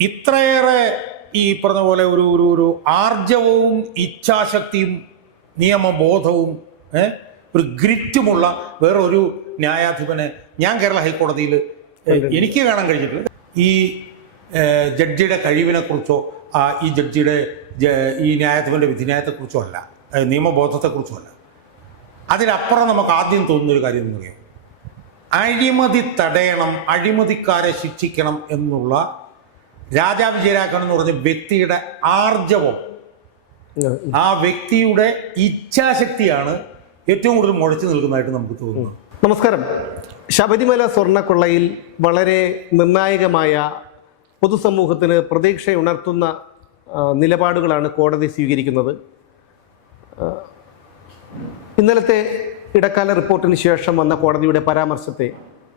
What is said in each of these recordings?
ഇത്രയേറെ ഈ പറഞ്ഞ പോലെ ഒരു ഒരു ഒരു ആർജവവും ഇച്ഛാശക്തിയും നിയമബോധവും ഒരു ഗ്രിറ്റുമുള്ള വേറൊരു ന്യായാധിപനെ ഞാൻ കേരള ഹൈക്കോടതിയിൽ എനിക്ക് കാണാൻ കഴിഞ്ഞിട്ടില്ല. ഈ ജഡ്ജിയുടെ കഴിവിനെ കുറിച്ചോ ആ, ഈ ജഡ്ജിയുടെ ഈ ന്യായാധിപന്റെ വിധിന്യായത്തെക്കുറിച്ചോ അല്ല. നിയമബോധത്തെ നിയമബോധത്തെക്കുറിച്ചോ അല്ല. അതിനപ്പുറം നമുക്ക് ആദ്യം തോന്നുന്ന ഒരു കാര്യം എന്ന് പറയാം. അഴിമതി തടയണം അഴിമതിക്കാരെ ശിക്ഷിക്കണം എന്നുള്ള രാജാ വിജയരാഘവൻ എന്ന് പറഞ്ഞ വ്യക്തിയുടെ ആർജവം. ആ. വ്യക്തിയുടെ ഇച്ഛാശക്തിയാണ് ഏറ്റവും കൂടുതൽ മുഴച്ചു നിൽക്കുന്നതായിട്ട് നമുക്ക് തോന്നുന്നത്. നമസ്കാരം. ശബരിമല സ്വർണക്കൊള്ളയിൽ വളരെ നിർണായകമായ പൊതുസമൂഹത്തിന് പ്രതീക്ഷ ഉണർത്തുന്ന നിലപാടുകളാണ് കോടതി സ്വീകരിക്കുന്നത്. ഇന്നലത്തെ ഇടക്കാല റിപ്പോർട്ടിന് ശേഷം വന്ന കോടതിയുടെ പരാമർശത്തെ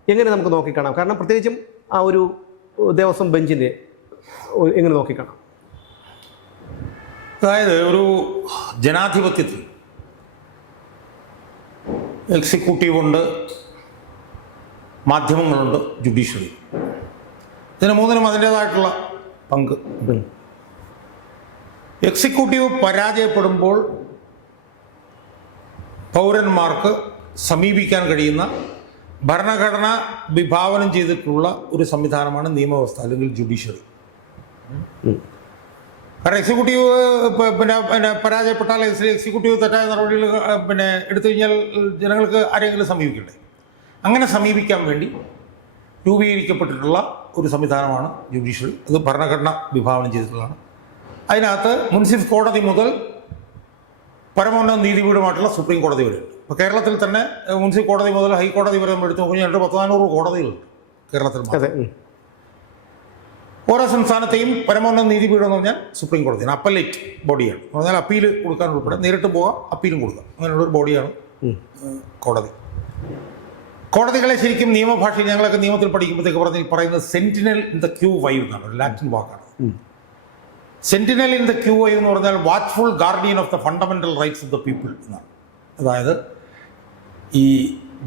എങ്ങനെ നമുക്ക് നോക്കിക്കാണാം? കാരണം പ്രത്യേകിച്ചും ആ ഒരു ദേവസ്വം ബെഞ്ചിനെ ഒ- എങ്ങനെ നോക്കിക്കാണാം? അതായത് ഒരു ജനാധിപത്യത്തിൽ എക്സിക്യൂട്ടീവ് ഉണ്ട് മാധ്യമങ്ങളുണ്ട് ജുഡീഷ്യറി. ഇതിന് മൂന്നിനും അതിന്റേതായിട്ടുള്ള പങ്ക്. എക്സിക്യൂട്ടീവ് പരാജയപ്പെടുമ്പോൾ പൗരന്മാർക്ക് സമീപിക്കാൻ കഴിയുന്ന ഭരണഘടന വിഭാവനം ചെയ്തിട്ടുള്ള ഒരു സംവിധാനമാണ് നിയമവ്യവസ്ഥ അല്ലെങ്കിൽ ജുഡീഷ്യറി. കാരണം എക്സിക്യൂട്ടീവ് പിന്നെ പിന്നെ പരാജയപ്പെട്ടാൽ എക്സിക്യൂട്ടീവ് തെറ്റായ നടപടികൾ പിന്നെ എടുത്തു കഴിഞ്ഞാൽ ജനങ്ങൾക്ക് ആരെങ്കിലും സമീപിക്കണ്ടേ? അങ്ങനെ സമീപിക്കാൻ വേണ്ടി രൂപീകരിക്കപ്പെട്ടിട്ടുള്ള ഒരു സംവിധാനമാണ് ജുഡീഷ്യൽ അത് ഭരണഘടന വിഭാവനം ചെയ്തിട്ടുള്ളതാണ്. അതിനകത്ത് മുൻസിഫ് കോടതി മുതൽ പരമോന്നത നീതിപീഠമായിട്ടുള്ള സുപ്രീം കോടതി വരെ ഇപ്പോൾ കേരളത്തിൽ തന്നെ മുൻസിഫ് കോടതി മുതൽ ഹൈക്കോടതി വരെ നമ്മൾ എടുത്തു നോക്കുമ്പോൾ രണ്ട് പത്ത് നാനൂറ് കോടതികളുണ്ട് കേരളത്തിൽ. ഓരോ സംസ്ഥാനത്തെയും പരമോന്നത നീതിപീഠം എന്ന് പറഞ്ഞാൽ സുപ്രീം കോടതിയാണ് അപ്പലേറ്റ് ബോഡിയാണ് എന്ന് പറഞ്ഞാൽ അപ്പീൽ കൊടുക്കാൻ ഉൾപ്പെടെ. നേരിട്ട് പോകാം അപ്പീലും കൊടുക്കാം. അങ്ങനെയുള്ള ഒരു ബോഡിയാണ് കോടതി. കോടതികളെ ശരിക്കും നിയമഭാഷയിൽ ഞങ്ങളൊക്കെ നിയമത്തിൽ പഠിക്കുമ്പോഴത്തേക്ക് പറഞ്ഞ് പറയുന്നത് sentinel in the qui vive എന്നാണ് ഒരു ലാറ്റിൻ വാക്കാണ്. Sentinel in the qui vive എന്ന് പറഞ്ഞാൽ watchful guardian of the fundamental rights of the people എന്നാണ്. അതായത് ഈ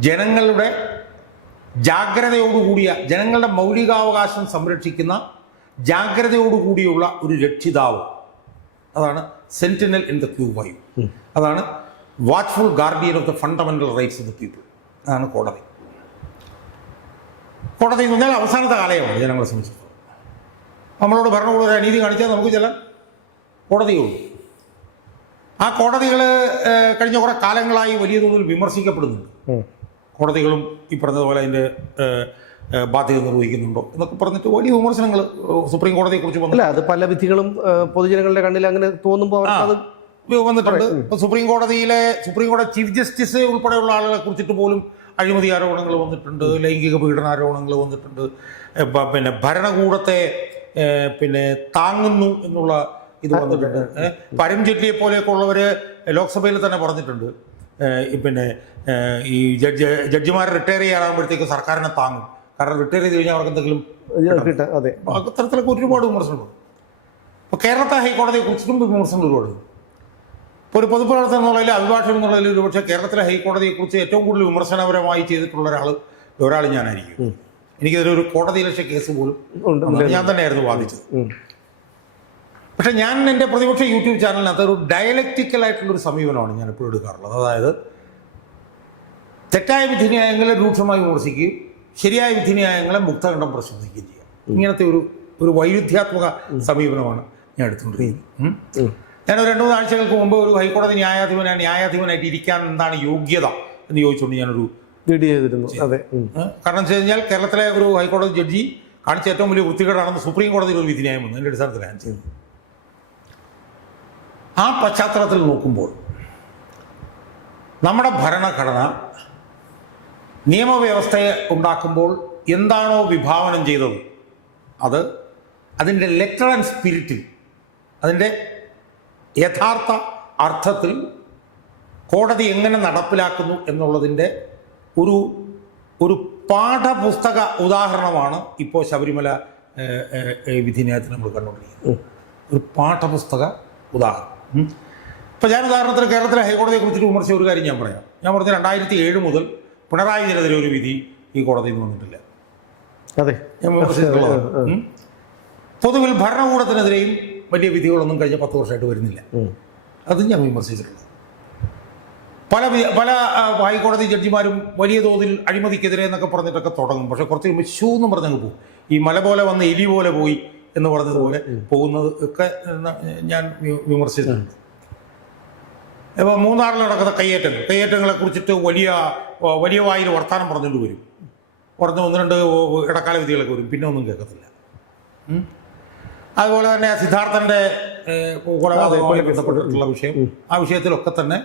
ജനങ്ങളുടെ ജാഗ്രതയോടുകൂടിയ ജനങ്ങളുടെ മൗലികാവകാശം സംരക്ഷിക്കുന്ന ജാഗ്രതയോടുകൂടിയുള്ള ഒരു രക്ഷിതാവ്. അതാണ് sentinel in the qui vive അതാണ് watchful guardian of the fundamental rights of the people അതാണ് കോടതി. കോടതി എന്ന് പറഞ്ഞാൽ അവസാനത്തെ കാലയമാണ് ജനങ്ങളെ സംബന്ധിച്ചിടത്തോളം. നമ്മളോട് ഭരണകൂടം ഒരു അനീതി കാണിച്ചാൽ നമുക്ക് ചില കോടതിയുള്ളൂ ആ കോടതികൾ കഴിഞ്ഞ കുറേ കാലങ്ങളായി വലിയ തോതിൽ വിമർശിക്കപ്പെടുന്നുണ്ട്. കോടതികളും ഈ പറഞ്ഞതുപോലെ അതിന്റെ ബാധ്യത നിർവഹിക്കുന്നുണ്ടോ എന്നൊക്കെ പറഞ്ഞിട്ട് വലിയ വിമർശനങ്ങൾ സുപ്രീം കോടതിയെ കുറിച്ച് വന്നില്ല അത് പല വിധികളും പൊതുജനങ്ങളുടെ കണ്ണിൽ അങ്ങനെ തോന്നുമ്പോൾ അവർക്ക് അത് വന്നിട്ടുണ്ട്. ഇപ്പൊ സുപ്രീം കോടതിയിലെ സുപ്രീം കോടതി ചീഫ് ജസ്റ്റിസ് ഉൾപ്പെടെയുള്ള ആളുകളെ കുറിച്ചിട്ട് പോലും അഴിമതി ആരോപണങ്ങൾ വന്നിട്ടുണ്ട് ലൈംഗിക പീഡന ആരോപണങ്ങൾ വന്നിട്ടുണ്ട്. പിന്നെ ഭരണകൂടത്തെ പിന്നെ താങ്ങുന്നു എന്നുള്ള ഇത് വന്നിട്ടുണ്ട്. പരം ജെറ്റ്ലിയെ ജെയ്റ്റ്ലിയെ പോലെയൊക്കെ ഉള്ളവര് ലോക്സഭയിൽ തന്നെ പറഞ്ഞിട്ടുണ്ട്. പിന്നെ ഈ ജഡ്ജ് ജഡ്ജിമാർ റിട്ടയർ ചെയ്യാറാകുമ്പോഴത്തേക്ക് സർക്കാരിനെ താങ്ങും. കാരണം റിട്ടയർ ചെയ്ത് കഴിഞ്ഞാൽ അവർക്ക് എന്തെങ്കിലും അതെ. അത്തരത്തിലൊക്കെ ഒരുപാട് വിമർശനങ്ങളുണ്ട് ഇപ്പോൾ കേരളത്തെ ഹൈക്കോടതിയെ കുറിച്ചിട്ടും വിമർശനങ്ങൾ ഒരുപാട്. ഇപ്പോൾ ഒരു പൊതുപ്രവർത്തനം എന്നുള്ളതിൽ അഭിഭാഷകൻ എന്നുള്ളതിൽ ഒരുപക്ഷെ കേരളത്തിലെ ഹൈക്കോടതിയെക്കുറിച്ച് ഏറ്റവും കൂടുതൽ വിമർശനപരമായി ചെയ്തിട്ടുള്ള ഒരാൾ ഒരാൾ ഞാനായിരിക്കും. എനിക്കിതൊരു ഒരു കോടതി ലക്ഷ്യ കേസ് പോലും ഞാൻ തന്നെയായിരുന്നു വാദിച്ചത്. പക്ഷെ ഞാൻ എന്റെ പ്രതിപക്ഷ യൂട്യൂബ് ചാനലിനകത്ത് ഒരു ഡയലക്റ്റിക്കൽ ആയിട്ടുള്ളൊരു സമീപനമാണ് ഞാൻ എപ്പോഴും എടുക്കാറുള്ളത്. അതായത് തെറ്റായ വിധിന്യായങ്ങളെ രൂക്ഷമായി വിമർശിക്കുകയും ശരിയായ വിധിന്യായങ്ങളെ മുക്തകണ്ഠം പ്രശംസിക്കുകയും ചെയ്യുക ഇങ്ങനത്തെ ഒരു ഒരു വൈരുദ്ധ്യാത്മക സമീപനമാണ് ഞാൻ എടുത്തുകൊണ്ടിരിക്കുന്നത്. ഞാൻ ഒരു രണ്ട് മൂന്ന് ആഴ്ചകൾക്ക് മുമ്പ് ഒരു ഹൈക്കോടതി ന്യായാധിപനായി ന്യായാധിപനായിട്ട് ഇരിക്കാൻ എന്താണ് യോഗ്യത എന്ന് ചോദിച്ചുകൊണ്ട് ഞാനൊരു ചെയ്തിരുന്നു. അതെ. കാരണം വെച്ച് കഴിഞ്ഞാൽ കേരളത്തിലെ ഒരു ഹൈക്കോടതി ജഡ്ജി കാണിച്ച ഏറ്റവും വലിയ വൃത്തികേടാണെന്ന് സുപ്രീം കോടതിയിൽ ഒരു വിധിന്യായം വന്നു. എന്റെ അടിസ്ഥാനത്തിൽ ഞാൻ ചെയ്തത് ആ പശ്ചാത്തലത്തിൽ നോക്കുമ്പോൾ നമ്മുടെ ഭരണഘടന നിയമവ്യവസ്ഥയെ ഉണ്ടാക്കുമ്പോൾ എന്താണോ വിഭാവനം ചെയ്തത്? അത് അതിന്റെ ലെറ്റർ ആൻഡ് സ്പിരിറ്റിൽ അതിന്റെ യഥാർത്ഥ അർത്ഥത്തിൽ കോടതി എങ്ങനെ നടപ്പിലാക്കുന്നു എന്നുള്ളതിന്റെ ഒരു ഒരു പാഠപുസ്തക ഉദാഹരണമാണ് ഇപ്പോൾ ശബരിമല വിധിന്യായത്തിൽ നമ്മൾ കണ്ടുകൊണ്ടിരിക്കുന്നത്. ഒരു പാഠപുസ്തക ഉദാഹരണം. ഇപ്പോൾ ഇപ്പം ഞാൻ ഉദാഹരണത്തിന് കേരളത്തിലെ ഹൈക്കോടതിയെ കുറിച്ചിട്ട് വിമർശിച്ച ഒരു കാര്യം ഞാൻ പറയാം. ഞാൻ പറഞ്ഞ രണ്ടായിരത്തി ഏഴ് മുതൽ പിണറായി വിജയനെതിരെ ഒരു വിധി ഈ കോടതിയിൽ നിന്ന് വന്നിട്ടില്ല. അതെ. പൊതുവിൽ ഭരണകൂടത്തിനെതിരെയും വലിയ വിധികളൊന്നും കഴിഞ്ഞ പത്ത് വർഷമായിട്ട് വരുന്നില്ല. അത് ഞാൻ വിമർശിച്ചിട്ടുള്ളത് പല പല ഹൈക്കോടതി ജഡ്ജിമാരും വലിയ തോതിൽ അഴിമതിക്കെതിരെ എന്നൊക്കെ പറഞ്ഞിട്ടൊക്കെ തുടങ്ങും. പക്ഷെ കുറച്ച് കഴിയുമ്പോൾ ഷൂ എന്നും പറഞ്ഞങ്ങ് പോകും. ഈ മല പോലെ വന്ന് എലി പോലെ പോയി എന്ന് പറഞ്ഞതുപോലെ പോകുന്നത് ഒക്കെ ഞാൻ വിമർശിച്ചിട്ടുണ്ട്. ഇപ്പോൾ മൂന്നാറിൽ നടക്കുന്ന കയ്യേറ്റങ്ങൾ. കയ്യേറ്റങ്ങളെ കുറിച്ചിട്ട് വലിയ വലിയ വായിൽ വർത്തമാനം പറഞ്ഞുകൊണ്ട് വരും. പറഞ്ഞ് ഒന്ന് രണ്ട് ഇടക്കാല വിധികളൊക്കെ വരും. പിന്നെ ഒന്നും കേൾക്കത്തില്ല. അതുപോലെ തന്നെ സിദ്ധാർത്ഥന്റെ കൊലപാതകവുമായി ബന്ധപ്പെട്ടിട്ടുള്ള വിഷയം. ആ വിഷയത്തിലൊക്കെ തന്നെ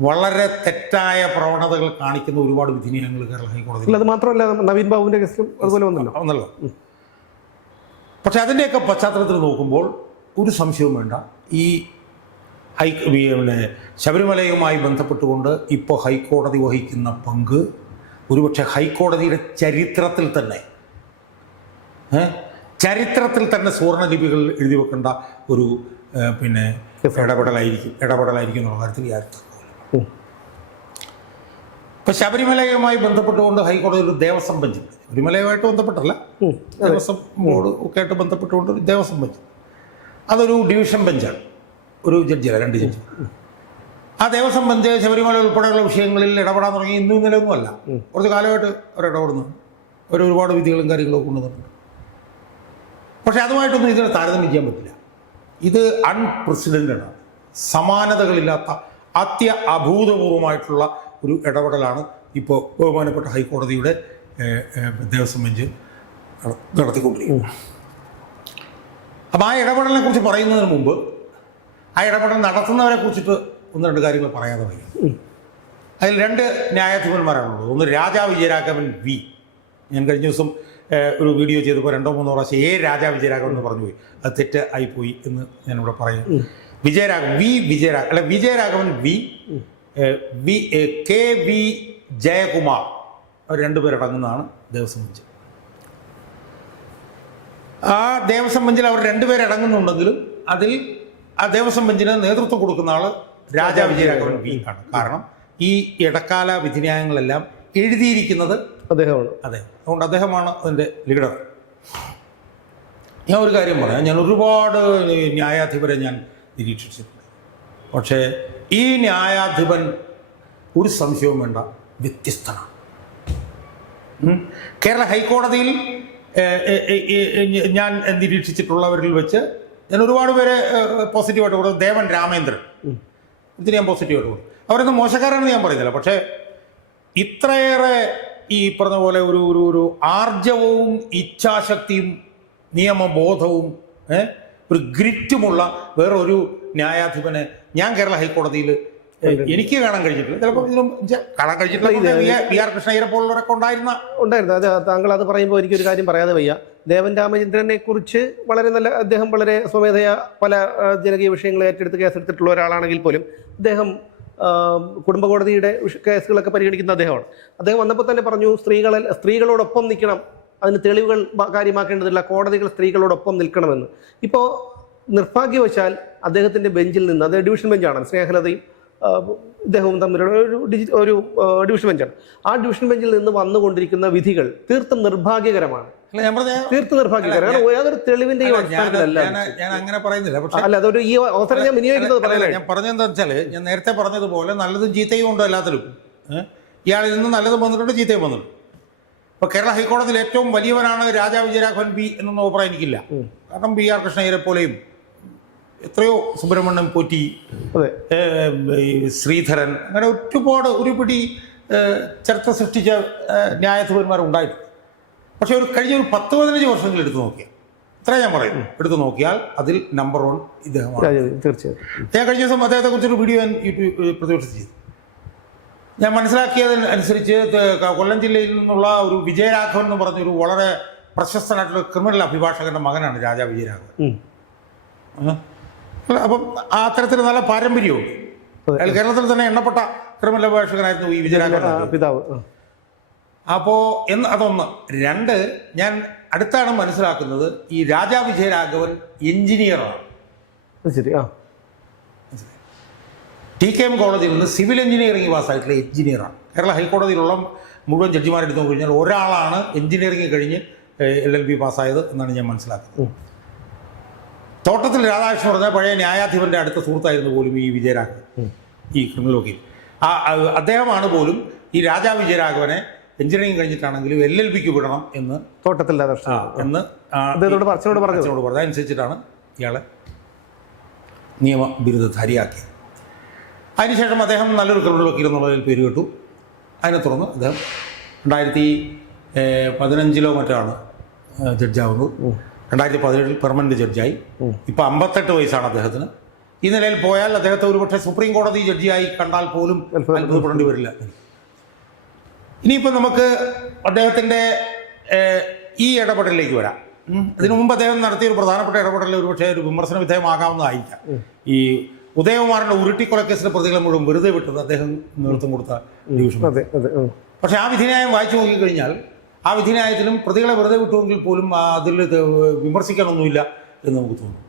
വളരെ തെറ്റായ പ്രവണതകൾ കാണിക്കുന്ന ഒരുപാട് വിധിന്യായങ്ങൾ കേരള ഹൈക്കോടതി അത് മാത്രമല്ല നവീൻ ബാബുവിന്റെ കേസിലും അതുപോലെ വന്നല്ലോ. വന്നല്ലോ. പക്ഷെ അതിന്റെയൊക്കെ പശ്ചാത്തലത്തിൽ നോക്കുമ്പോൾ ഒരു സംശയവും വേണ്ട. ഈ ഹൈ പിന്നെ ശബരിമലയുമായി ബന്ധപ്പെട്ടുകൊണ്ട് ഇപ്പോൾ ഹൈക്കോടതി വഹിക്കുന്ന പങ്ക് ഒരുപക്ഷെ ഹൈക്കോടതിയുടെ ചരിത്രത്തിൽ തന്നെ ചരിത്രത്തിൽ തന്നെ സുവർണലിപികൾ എഴുതി വെക്കേണ്ട ഒരു പിന്നെ ഇടപെടലായിരിക്കും ഇടപെടലായിരിക്കും എന്നുള്ള കാര്യത്തിൽ യാതൊരു. ഇപ്പൊ ശബരിമലയുമായി ബന്ധപ്പെട്ടുകൊണ്ട് ഹൈക്കോടതി ഒരു ദേവസ്വം ബെഞ്ച്. ശബരിമലയുമായിട്ട് ബന്ധപ്പെട്ടല്ല. ദേവസ്വം ബോർഡ് ഒക്കെ ആയിട്ട് ബന്ധപ്പെട്ടുകൊണ്ട് ഒരു ദേവസ്വം ബെഞ്ച് അതൊരു ഡിവിഷൻ ബെഞ്ചാണ് ഒരു ജഡ്ജിയല്ല രണ്ട് ജഡ്ജി. ആ ദേവസ്വം ബന്ധ ശബരിമല ഉൾപ്പെടെയുള്ള വിഷയങ്ങളിൽ ഇടപെടാൻ തുടങ്ങി. ഇന്നും ഇന്നലെ ഒന്നുമല്ല കുറച്ച് കാലമായിട്ട് അവർ ഇടപെടുന്നു. അവർ ഒരുപാട് വിധികളും കാര്യങ്ങളും ഒക്കെ കൊണ്ടുവന്നിട്ടുണ്ട് പക്ഷെ അതുമായിട്ടൊന്നും ഇതിനെ താരതമ്യം ചെയ്യാൻ പറ്റില്ല. ഇത് അൺപ്രസിഡന്റ് ആണ്. സമാനതകളില്ലാത്ത അത്യ അഭൂതപൂർവമായിട്ടുള്ള ഒരു ഇടപെടലാണ് ഇപ്പോൾ ബഹുമാനപ്പെട്ട ഹൈക്കോടതിയുടെ ദേവസ്വം ബെഞ്ച് നടത്തിക്കൊണ്ടിരിക്കുന്നത്. അപ്പം ആ ഇടപെടലിനെ കുറിച്ച് പറയുന്നതിന് മുമ്പ് ആ ഇടപെടൽ നടത്തുന്നവരെ കുറിച്ചിട്ട് ഒന്ന് രണ്ട് കാര്യങ്ങൾ പറയാതെ വയ്യ. അതിൽ രണ്ട് ന്യായാധിപന്മാരാണുള്ളത്. ഒന്ന് രാജാ വിജയരാഘവൻ വി. ഞാൻ കഴിഞ്ഞ ദിവസം ഒരു വീഡിയോ ചെയ്തപ്പോൾ രണ്ടോ മൂന്നോ പ്രാവശ്യം ഏ രാജാ വിജയരാഘവൻ എന്ന് പറഞ്ഞു പോയി. അത് തെറ്റ് ആയിപ്പോയി എന്ന് ഞാനിവിടെ പറയാം. വിജയരാഘവൻ വി വിജയരാഘവൻ അല്ല Vijayaraghavan V V K V Jayakumar. അവർ രണ്ടുപേരടങ്ങുന്നതാണ് ദേവസ്വം ബെഞ്ച്. ആ ദേവസ്വം ബെഞ്ചിൽ അവർ രണ്ടുപേരടങ്ങുന്നുണ്ടെങ്കിലും അതിൽ ആ ദേവസ്വം ബെഞ്ചിന് നേതൃത്വം കൊടുക്കുന്ന ആൾ രാജാ വിജയരാഘവൻ വി ആണ് കാരണം ഈ ഇടക്കാല വിധിന്യായങ്ങളെല്ലാം എഴുതിയിരിക്കുന്നത് അദ്ദേഹമാണ്. അതെ. അതുകൊണ്ട് അദ്ദേഹമാണ് അതിന്റെ ലീഡർ. ഞാൻ ഒരു കാര്യം പറയാം. ഞാൻ ഒരുപാട് ന്യായാധിപരെ ഞാൻ നിരീക്ഷിച്ചിട്ടുണ്ട്. പക്ഷേ ഈ ന്യായാധിപൻ ഒരു സംശയവും വേണ്ട വ്യത്യസ്തനാണ്. കേരള ഹൈക്കോടതിയിൽ ഞാൻ നിരീക്ഷിച്ചിട്ടുള്ളവരിൽ വെച്ച് ഞാൻ ഒരുപാട് പേരെ പോസിറ്റീവായിട്ട് കൊടുക്കും. ദേവൻ രാമേന്ദ്രൻ. ഇതിന് ഞാൻ പോസിറ്റീവായിട്ട് കൊടുക്കും. അവരൊന്നും മോശക്കാരാണെന്ന് ഞാൻ പറയുന്നില്ല. പക്ഷേ ഇത്രയേറെ ഈ പറഞ്ഞ പോലെ ഒരു ഒരു ഒരു ആർജവവും ഇച്ഛാശക്തിയും നിയമബോധവും ഒരു ഗ്രിറ്റുമുള്ള വേറൊരു ന്യായാധിപനെ ഞാൻ കേരള ഹൈക്കോടതിയിൽ എനിക്ക് കാണാൻ കഴിഞ്ഞിട്ടില്ല. ചിലപ്പോൾ ഇതിനും കാണാൻ കഴിഞ്ഞിട്ടില്ല. പി ആർ കൃഷ്ണയ്യരെ പോലുള്ളവരൊക്കെ ഉണ്ടായിരുന്ന ഉണ്ടായിരുന്നു. അത് താങ്കൾ അത് പറയുമ്പോൾ എനിക്കൊരു കാര്യം പറയാതെ വയ്യ. ദേവൻ രാമചന്ദ്രനെ കുറിച്ച് വളരെ നല്ല അദ്ദേഹം വളരെ സ്വമേധയാ പല ജനകീയ വിഷയങ്ങൾ ഏറ്റെടുത്ത് കേസെടുത്തിട്ടുള്ള ഒരാളാണെങ്കിൽ പോലും അദ്ദേഹം കുടുംബ കോടതിയുടെ കേസുകളൊക്കെ പരിഗണിക്കുന്ന അദ്ദേഹമാണ്. അദ്ദേഹം വന്നപ്പോൾ തന്നെ പറഞ്ഞു സ്ത്രീകളെ സ്ത്രീകളോടൊപ്പം നിൽക്കണം. അതിന് തെളിവുകൾ കാര്യമാക്കേണ്ടതില്ല. കോടതികൾ സ്ത്രീകളോടൊപ്പം നിൽക്കണമെന്ന്. ഇപ്പോൾ നിർഭാഗ്യവശാൽ അദ്ദേഹത്തിന്റെ ബെഞ്ചിൽ നിന്ന് അത് ഡിവിഷൻ ബെഞ്ചാണ് സ്നേഹലതയും ഇദ്ദേഹവും തമ്മിലുള്ള ഒരു ഡിജി ഒരു ഡിവിഷൻ ബെഞ്ചാണ്. ആ ഡിവിഷൻ ബെഞ്ചിൽ നിന്ന് വന്നുകൊണ്ടിരിക്കുന്ന വിധികൾ തീർത്തും നിർഭാഗ്യകരമാണ്. അല്ല ഞാൻ പറഞ്ഞ തീർത്തും നിർഭാഗ്യകരമാണ്. യാതൊരു തെളിവിന്റെയും ഞാൻ അടിസ്ഥാനത്തിലല്ല ഞാൻ- ഞാൻ അങ്ങനെ പറയുന്നില്ല. പക്ഷേ അല്ല അതൊരു ഈ അവസരം ഞാൻ വിനിയോഗിക്കുന്നത് പറയാനാണ് ഞാൻ പറഞ്ഞെന്താ ഞാൻ നേരത്തെ പറഞ്ഞതുപോലെ നല്ലതും ചീത്തയും ഉണ്ട് എല്ലാത്തിലും. ഇയാളിൽ നിന്ന് നല്ലതും വന്നിട്ടുണ്ട് ചീത്തയും വന്നിട്ടുണ്ട്. ഇപ്പൊ കേരള ഹൈക്കോടതിയിൽ ഏറ്റവും വലിയവനാണ് രാജാ വിജയരാഘവൻ ബി എന്നൊന്നും അഭിപ്രായം എനിക്കില്ല. കാരണം ബി ആർ കൃഷ്ണയ്യരെ പോലെയും എത്രയോ സുബ്രഹ്മണ്യം പോറ്റി ശ്രീധരൻ അങ്ങനെ ഒരുപാട് ഒരു പിടി ഏഹ്, ചരിത്രം സൃഷ്ടിച്ച ന്യായാധിപന്മാർ ഉണ്ടായിട്ടുണ്ട്. പക്ഷെ ഒരു കഴിഞ്ഞ ഒരു പത്ത് പതിനഞ്ച് വർഷങ്ങൾ എടുത്തു നോക്കിയാൽ ഇത്ര ഞാൻ പറയും എടുത്തു നോക്കിയാൽ അതിൽ നമ്പർ വൺ ഇദ്ദേഹമാണ്. തീർച്ചയായിട്ടും. ഞാൻ കഴിഞ്ഞ ദിവസം അദ്ദേഹത്തെ കുറിച്ചൊരു വീഡിയോ ഞാൻ യൂട്യൂബ് പ്രതിപക്ഷ ചെയ്തു. ഞാൻ മനസ്സിലാക്കിയതിന് അനുസരിച്ച് കൊല്ലം ജില്ലയിൽ നിന്നുള്ള ഒരു വിജയരാഘവൻ എന്ന് പറഞ്ഞൊരു വളരെ പ്രശസ്തനായിട്ടുള്ള ക്രിമിനൽ അഭിഭാഷകന്റെ മകനാണ് രാജാ വിജയരാഘവൻ? അല്ല, അപ്പം ആ തരത്തിൽ നല്ല പാരമ്പര്യമുണ്ട്. അയാൾ കേരളത്തിൽ തന്നെ എണ്ണപ്പെട്ട ക്രിമിനൽ അഭിഭാഷകനായിരുന്നു ഈ വിജയരാഘവൻ പിതാവ്. അപ്പോ അപ്പോൾ എന്ന് അതൊന്ന്. രണ്ട് ഞാൻ അടുത്താണ് മനസ്സിലാക്കുന്നത് ഈ രാജാ വിജയരാഘവൻ എഞ്ചിനീയറാണ്. ശരി ആ. ടി കെ എം കോളേജിൽ നിന്ന് സിവിൽ എഞ്ചിനീയറിംഗ് പാസ്സായിട്ടുള്ള എഞ്ചിനീയറാണ്. കേരള ഹൈക്കോടതിയിലുള്ള മുഴുവൻ ജഡ്ജിമാരെടുത്ത് കഴിഞ്ഞാൽ ഒരാളാണ് എഞ്ചിനീയറിംഗ് കഴിഞ്ഞ് എൽ എൽ ബി പാസ്സായത് എന്നാണ് ഞാൻ മനസ്സിലാക്കുന്നത്. തോട്ടത്തിൽ രാധാകൃഷ്ണൻ പറഞ്ഞ പഴയ ന്യായാധിപന്റെ അടുത്ത സുഹൃത്തായിരുന്നു പോലും ഈ വിജയരാഘവൻ. ഈ ക്രിമിനൽ വക്കീൽ ആ അദ്ദേഹമാണ് പോലും ഈ രാജാ വിജയരാഘവനെ എഞ്ചിനീയറിംഗ് കഴിഞ്ഞിട്ടാണെങ്കിലും എൽ എൽ ബിക്ക് വിടണം എന്ന് തോട്ടത്തിൽ എന്ന് അദ്ദേഹത്തോട് അച്ഛനോട് പറഞ്ഞു അതനുസരിച്ചിട്ടാണ് ഇയാളെ നിയമ ബിരുദധാരിയാക്കിയത് അതിനുശേഷം അദ്ദേഹം നല്ലൊരു ക്രിമിനൽ വക്കീൽ എന്നുള്ളതിൽ പേര് കേട്ടു. അതിനെ തുടർന്ന് അദ്ദേഹം രണ്ടായിരത്തി പതിനഞ്ചിലോ മറ്റാണ് ജഡ്ജാവുന്നത്. രണ്ടായിരത്തി പതിനേഴിൽ പെർമനന്റ് ജഡ്ജായി ഇപ്പൊ അമ്പത്തെട്ട് വയസ്സാണ് അദ്ദേഹത്തിന്. ഈ നിലയിൽ പോയാൽ അദ്ദേഹത്തെ ഒരുപക്ഷെ സുപ്രീം കോടതി ജഡ്ജിയായി കണ്ടാൽ പോലും അത്ഭുതപ്പെടേണ്ടി വരില്ല. ഇനിയിപ്പോൾ നമുക്ക് അദ്ദേഹത്തിന്റെ ഈ ഇടപെടലിലേക്ക് വരാം. അതിനു ഇതിനു മുമ്പ് അദ്ദേഹം നടത്തിയ ഒരു പ്രധാനപ്പെട്ട ഇടപെടൽ ഒരുപക്ഷെ ഒരു വിമർശന വിധേയമാകാവുന്നതായിരിക്കാം. ഈ ഉദയകുമാറിന്റെ ഉരുട്ടിക്കൊലക്കേസിലെ പ്രതികളെ മുഴുവൻ വെറുതെ വിട്ടത് അദ്ദേഹം നേതൃത്വം കൊടുത്ത ഡിവിഷൻ. പക്ഷേ ആ വിധിന്യായം വായിച്ചു നോക്കിക്കഴിഞ്ഞാൽ ആ വിധിന്യായത്തിലും പ്രതികളെ വെറുതെ വിട്ടുവെങ്കിൽ പോലും അതിൽ വിമർശിക്കാനൊന്നുമില്ല എന്ന് നമുക്ക് തോന്നും.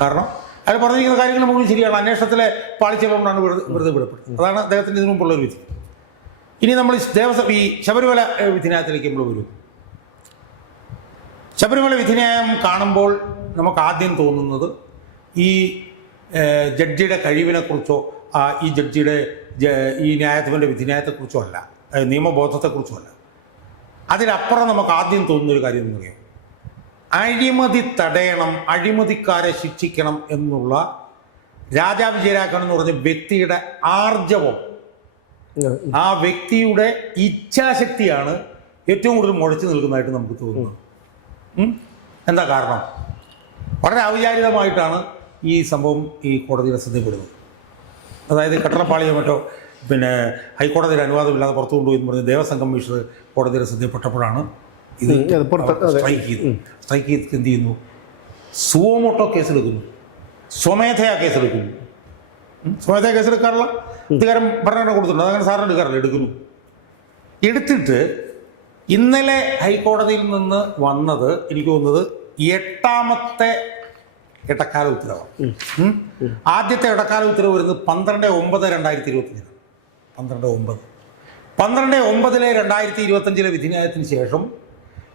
കാരണം അയാൾ പറഞ്ഞിരിക്കുന്ന കാര്യങ്ങൾ മുകളിൽ ശരിയാണ്. അന്വേഷണത്തിലെ പാളിച്ചകൾ കൊണ്ടാണ് വെറുതെ വിടപ്പെട്ടത് അതാണ് അദ്ദേഹത്തിന്റെ ഇതിനു മുമ്പുള്ള ഒരു വിധി. ഇനി നമ്മൾ ദേവസ്വം ഈ ശബരിമല വിധിനായത്തിലേക്ക് നമ്മൾ വരും. ശബരിമല വിധിന്യായം കാണുമ്പോൾ നമുക്ക് ആദ്യം തോന്നുന്നത് ഈ ജഡ്ജിയുടെ കഴിവിനെക്കുറിച്ചോ കുറിച്ചോ ഈ ജഡ്ജിയുടെ ഈ ന്യായാധിപന്റെ വിധിന്യായത്തെക്കുറിച്ചോ അല്ല. നിയമബോധത്തെക്കുറിച്ചോ അല്ല. അതിലപ്പുറം നമുക്ക് ആദ്യം തോന്നുന്ന ഒരു കാര്യം എന്ന് പറയാം. അഴിമതി തടയണം അഴിമതിക്കാരെ ശിക്ഷിക്കണം എന്നുള്ള രാജാ വിജയരാഘവൻ എന്ന് പറഞ്ഞ വ്യക്തിയുടെ ആർജവം. ആ വ്യക്തിയുടെ ഇച്ഛാശക്തിയാണ് ഏറ്റവും കൂടുതൽ മുഴച്ചു നിൽക്കുന്നതായിട്ട് നമുക്ക് തോന്നുന്നത്. എന്താ കാരണം? വളരെ ഔചാരികമായിട്ടാണ് ഈ സംഭവം ഈ കോടതിയുടെ ശ്രദ്ധപ്പെടുന്നത് അതായത് കട്ടളപ്പാളിയോ മറ്റോ പിന്നെ ഹൈക്കോടതിയുടെ അനുവാദമില്ലാതെ പുറത്തു കൊണ്ടുപോയി എന്ന് പറഞ്ഞ് ദേവസ്വം കമ്മീഷണർ കോടതിയുടെ ശ്രദ്ധപ്പെട്ടപ്പോഴാണ് ഇത്. സ്ട്രൈക്ക് ചെയ്തു സ്ട്രൈക്ക് ചെയ്ത് എന്ത് ചെയ്യുന്നു? സുവമോട്ടോ കേസെടുക്കുന്നു സ്വമേധയാ കേസെടുക്കുന്നു സ്വമേധയാ കേസെടുക്കാറുള്ള അധികാരം ഭരണഘടന കൊടുത്തിട്ടുണ്ട്. അതങ്ങനെ സാറിന് എടുക്കാറില്ല. എടുക്കുന്നു. എടുത്തിട്ട് ഇന്നലെ ഹൈക്കോടതിയിൽ നിന്ന് വന്നത് എനിക്ക് തോന്നുന്നത് എട്ടാമത്തെ ഇടക്കാല ഉത്തരവാണ്. ആദ്യത്തെ ഇടക്കാല ഉത്തരവ് വരുന്നത് പന്ത്രണ്ട് ഒമ്പത് രണ്ടായിരത്തി ഇരുപത്തഞ്ചിന് പന്ത്രണ്ട് ഒമ്പത്. പന്ത്രണ്ട് ഒമ്പതിലെ രണ്ടായിരത്തി ഇരുപത്തഞ്ചിലെ വിധിന്യായത്തിന് ശേഷം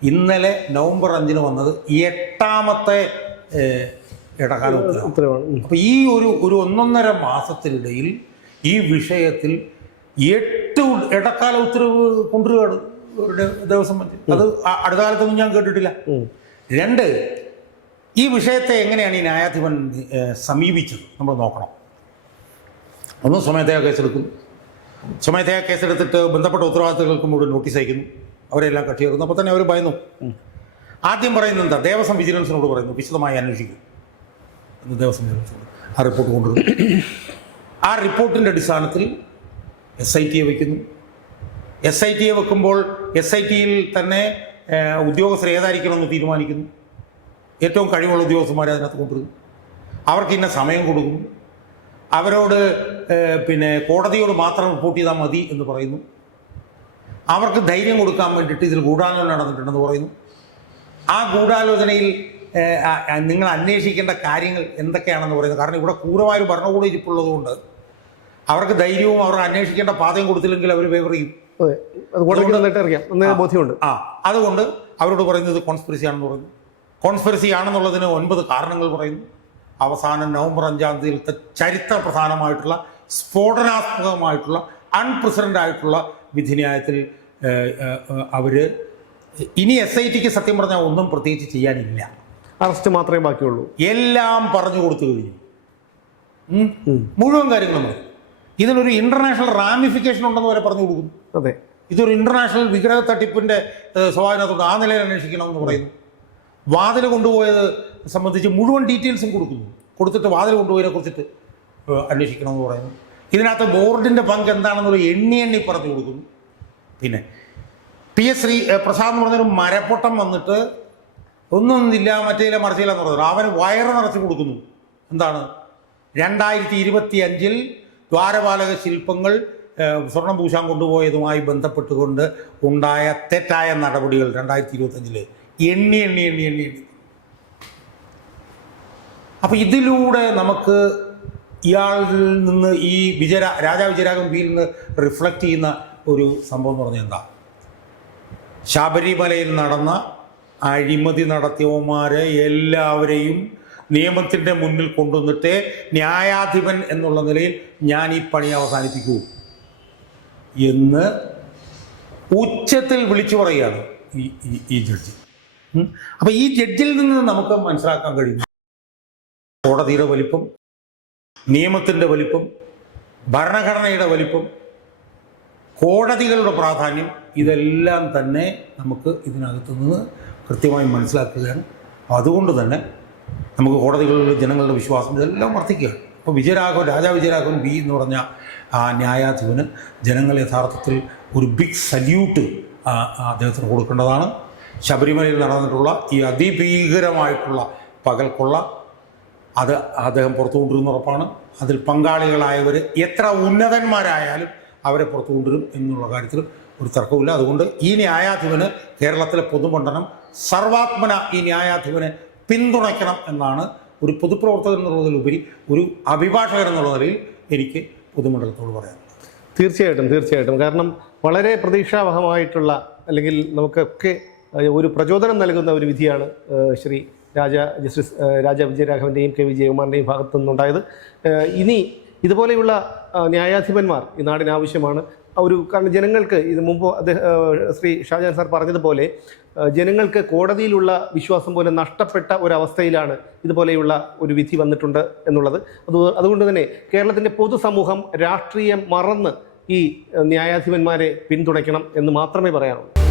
ഇന്നലെ നവംബർ അഞ്ചിന് വന്നത് എട്ടാമത്തെ ഇടക്കാല ഉത്തരവ് ഉത്തരവാണ്. അപ്പോൾ ഈ ഒരു ഒരു ഒന്നൊന്നര മാസത്തിനിടയിൽ ഈ വിഷയത്തിൽ എട്ട് ഇടക്കാല ഉത്തരവ് കൊണ്ടുവരികയാണ് ഒരു ദേവസ്വം മന്ത്രി അത് അടുത്ത കാലത്തൊന്നും ഞാൻ കേട്ടിട്ടില്ല. രണ്ട് ഈ വിഷയത്തെ എങ്ങനെയാണ് ഈ ന്യായാധിപൻ സമീപിച്ചത്? നമ്മൾ നോക്കണം. ഒന്ന് സ്വമേധയാ കേസെടുക്കുന്നു സ്വമേധയാ കേസെടുത്തിട്ട് ബന്ധപ്പെട്ട ഉത്തരവാദിത്തങ്ങൾക്ക് മുഴുവൻ നോട്ടീസ് അയക്കുന്നു. അവരെല്ലാം കട്ടിയേറുന്നു അപ്പോൾ തന്നെ അവർ ഭയന്നു. ആദ്യം പറയുന്നത് എന്താ? ദേവസ്വം വിജിലൻസിനോട് പറയുന്നു. വിശദമായി അന്വേഷിക്കും. എന്ന് ദേവസ്വം വിജിലൻസിനോട് ആ റിപ്പോർട്ട് കൊണ്ടുവരുന്നു. ആ റിപ്പോർട്ടിന്റെ അടിസ്ഥാനത്തിൽ എസ് ഐ ടിയെ വയ്ക്കുന്നു എസ് ഐ ടിയെ വെക്കുമ്പോൾ എസ് ഐ ടിയിൽ തന്നെ ഉദ്യോഗസ്ഥർ ഏതായിരിക്കണമെന്ന് തീരുമാനിക്കുന്നു. ഏറ്റവും കഴിവുള്ള ഉദ്യോഗസ്ഥന്മാരെ അതിനകത്ത് കൊണ്ടുവരുന്നു. അവർക്ക് ഇന്ന സമയം കൊടുക്കുന്നു. അവരോട് പിന്നെ കോടതിയോട് മാത്രം റിപ്പോർട്ട് ചെയ്താൽ മതി എന്ന് പറയുന്നു. അവർക്ക് ധൈര്യം കൊടുക്കാൻ വേണ്ടിയിട്ട് ഇതിൽ ഗൂഢാലോചന നടന്നിട്ടുണ്ടെന്ന് പറയുന്നു. ആ ഗൂഢാലോചനയിൽ നിങ്ങൾ അന്വേഷിക്കേണ്ട കാര്യങ്ങൾ എന്തൊക്കെയാണെന്ന് പറയുന്നത് കാരണം ഇവിടെ ക്രൂരമായ ഒരു ഭരണകൂടം ഇരിപ്പുള്ളതുകൊണ്ട് അവർക്ക് ധൈര്യവും അവർ അന്വേഷിക്കേണ്ട പാതയും കൊടുത്തില്ലെങ്കിൽ അവർ ഫേവർ ചെയ്യും ബോധ്യമുണ്ട്. ആ അതുകൊണ്ട് അവരോട് പറയുന്നത് കോൺസ്പിറസി ആണെന്ന് പറയുന്നു. കോൺസ്പിറസി ആണെന്നുള്ളതിന് ഒൻപത് കാരണങ്ങൾ പറയുന്നു. അവസാനം നവംബർ അഞ്ചാം തീയതിയിലത്തെ ചരിത്ര പ്രധാനമായിട്ടുള്ള സ്ഫോടനാത്മകമായിട്ടുള്ള അൺപ്രസിഡന്റ് ആയിട്ടുള്ള വിധിന്യായത്തിൽ അവർ ഇനി എസ് ഐ ടിക്ക് സത്യം പറഞ്ഞാൽ ഒന്നും പ്രത്യേകിച്ച് ചെയ്യാനില്ല. അറസ്റ്റ് മാത്രമേ ബാക്കിയുള്ളൂ. എല്ലാം പറഞ്ഞു കൊടുത്തു കഴിഞ്ഞു. മുഴുവൻ കാര്യങ്ങളും ഇതിനൊരു ഇന്റർനാഷണൽ റാമിഫിക്കേഷൻ ഉണ്ടെന്ന് വരെ പറഞ്ഞു കൊടുക്കുന്നു. അതെ. ഇതൊരു ഇന്റർനാഷണൽ വിഗ്രഹ തട്ടിപ്പിന്റെ സ്വാധീനത്തോട് ആ നിലയിൽ അന്വേഷിക്കണമെന്ന് പറയുന്നു. വാതിൽ കൊണ്ടുപോയത് സംബന്ധിച്ച് മുഴുവൻ ഡീറ്റെയിൽസും കൊടുക്കുന്നു. കൊടുത്തിട്ട് വാതിൽ കൊണ്ടുപോയതിനെ കുറിച്ചിട്ട് അന്വേഷിക്കണമെന്ന് പറയുന്നു. ഇതിനകത്ത് ബോർഡിന്റെ പങ്ക് എന്താണെന്നുള്ള എണ്ണി എണ്ണി പറഞ്ഞു കൊടുക്കുന്നു. പിന്നെ പി എസ് ശ്രീ പ്രസാദ് എന്ന് പറഞ്ഞൊരു മരപ്പൊട്ടം വന്നിട്ട് ഒന്നൊന്നില്ല മറ്റേല മറിച്ചില്ല എന്ന് പറഞ്ഞു അവന് വയറ് നിറച്ച് കൊടുക്കുന്നു. എന്താണ്? രണ്ടായിരത്തി ഇരുപത്തി അഞ്ചിൽ ദ്വാരപാലക ശില്പങ്ങൾ സ്വർണം പൂശാൻ കൊണ്ടുപോയതുമായി ബന്ധപ്പെട്ടുകൊണ്ട് ഉണ്ടായ തെറ്റായ നടപടികൾ രണ്ടായിരത്തി ഇരുപത്തഞ്ചിൽ എണ്ണി എണ്ണി എണ്ണി എണ്ണി എണ്ണി. അപ്പൊ ഇതിലൂടെ നമുക്ക് ഇയാളിൽ നിന്ന് ഈ വിജയ രാജാ വിജയരാഘവൻ നിന്ന് റിഫ്ലക്റ്റ് ചെയ്യുന്ന ഒരു സംഭവം എന്ന് പറഞ്ഞാൽ എന്താ? ശബരിമലയിൽ നടന്ന അഴിമതി നടത്തിയവന്മാരെ എല്ലാവരെയും നിയമത്തിന്റെ മുന്നിൽ കൊണ്ടുവന്നിട്ട് ന്യായാധിപൻ എന്നുള്ള നിലയിൽ ഞാൻ ഈ പണി അവസാനിപ്പിക്കൂ എന്ന് ഉച്ചത്തിൽ വിളിച്ചു പറയുകയാണ് ഈ ഈ ജഡ്ജി. അപ്പോൾ അപ്പൊ ഈ ജഡ്ജിൽ നിന്ന് നമുക്ക് മനസ്സിലാക്കാൻ കഴിയും കോടതിയുടെ വലിപ്പം നിയമത്തിന്റെ വലിപ്പം ഭരണഘടനയുടെ വലിപ്പം കോടതികളുടെ പ്രാധാന്യം ഇതെല്ലാം തന്നെ നമുക്ക് ഇതിനകത്തു നിന്ന് കൃത്യമായി മനസ്സിലാക്കുകയാണ്. അതുകൊണ്ട് തന്നെ നമുക്ക് കോടതികളിൽ ജനങ്ങളുടെ വിശ്വാസം ഇതെല്ലാം വർദ്ധിക്കുകയാണ്. അപ്പോൾ വിജയരാഘവൻ രാജാ വിജയരാഘവൻ ബി എന്ന് പറഞ്ഞ ആ ന്യായാധിപന് ജനങ്ങൾ യഥാർത്ഥത്തിൽ ഒരു ബിഗ് സല്യൂട്ട് അദ്ദേഹത്തിന് കൊടുക്കേണ്ടതാണ്. ശബരിമലയിൽ നടന്നിട്ടുള്ള ഈ അതിഭീകരമായിട്ടുള്ള പകൽക്കൊള്ള അത് അദ്ദേഹം പുറത്തു കൊണ്ടുവരുന്ന ഉറപ്പാണ്. അതിൽ പങ്കാളികളായവർ എത്ര ഉന്നതന്മാരായാലും അവരെ പുറത്തു കൊണ്ടുവരും എന്നുള്ള കാര്യത്തിൽ ഒരു തർക്കവുമില്ല. അതുകൊണ്ട് ഈ ന്യായാധിപന് കേരളത്തിലെ പൊതുമണ്ഡലം സർവാത്മന ഈ ന്യായാധിപനെ പിന്തുണയ്ക്കണം എന്നാണ് ഒരു പൊതുപ്രവർത്തകൻ എന്നുള്ളതിലുപരി ഒരു അഭിഭാഷകൻ എന്നുള്ള നിലയിൽ എനിക്ക് പൊതുമണ്ഡലത്തോട് പറയാം തീർച്ചയായിട്ടും തീർച്ചയായിട്ടും. കാരണം വളരെ പ്രതീക്ഷാവഹമായിട്ടുള്ള അല്ലെങ്കിൽ നമുക്കൊക്കെ ഒരു പ്രചോദനം നൽകുന്ന ഒരു വിധിയാണ് ശ്രീ രാജ ജസ്റ്റിസ് രാജ വിജയരാഘവന്റെയും കെ വിജയകുമാറിന്റെയും ഭാഗത്തു നിന്നുണ്ടായത് ഇനി ഇതുപോലെയുള്ള ന്യായാധിപന്മാർ ഈ നാടിന് ആവശ്യമാണ്. ഒരു കാരണം ജനങ്ങൾക്ക് ഇത് മുമ്പ് അദ്ദേഹം ശ്രീ ഷാജാൻ സാർ പറഞ്ഞതുപോലെ ജനങ്ങൾക്ക് കോടതിയിലുള്ള വിശ്വാസം പോലെ നഷ്ടപ്പെട്ട ഒരവസ്ഥയിലാണ് ഇതുപോലെയുള്ള ഒരു വിധി വന്നിട്ടുണ്ട് എന്നുള്ളത്. അത് അതുകൊണ്ട് തന്നെ കേരളത്തിന്റെ പൊതുസമൂഹം രാഷ്ട്രീയം മറന്ന് ഈ ന്യായാധിപന്മാരെ പിന്തുണയ്ക്കണം എന്ന് മാത്രമേ പറയാനുള്ളൂ